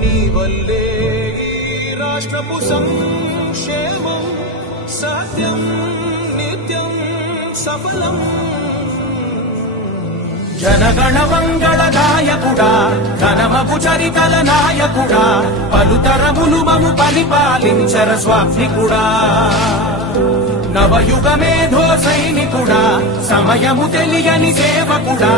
నీ వల్లే ఈ రాష్ట్రపు సంక్షేమం సత్యం నిత్యం సఫలం. జనగణ మంగళ నాయకుడా ఘనమగు చరితల నాయకుడా పలుతరములు మము పరిపాలించర స్వామికుడా. నవయుగ మేధో సైనికుడా సమయము తెలియని సేవకుడా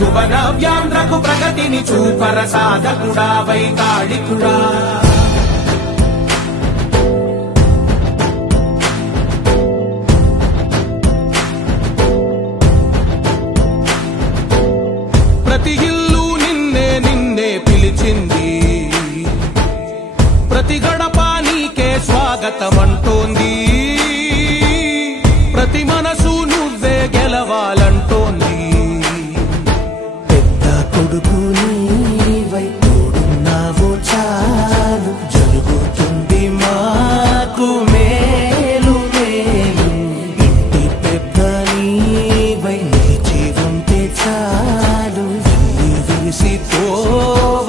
యువన వ్యాంధ్రకు ప్రగతిని చూపర సాధకుడా వైతాళికుడా. ప్రతి ఇల్లు నిన్నే నిన్నే పిలిచింది ప్రతి గడప నీకే స్వాగతమంటోంది ప్రతి మనసు నువ్వే గెలవాలంటోంది. పెద్ద కొడుకు నీవై తోడున్నావు చాలు జరుగుతుంది మాకు మేలు మేలు. ఇంటి పెద్ద నీవై నిలిచి ఉంటే చాలు ఇల్లు వేసి తోవ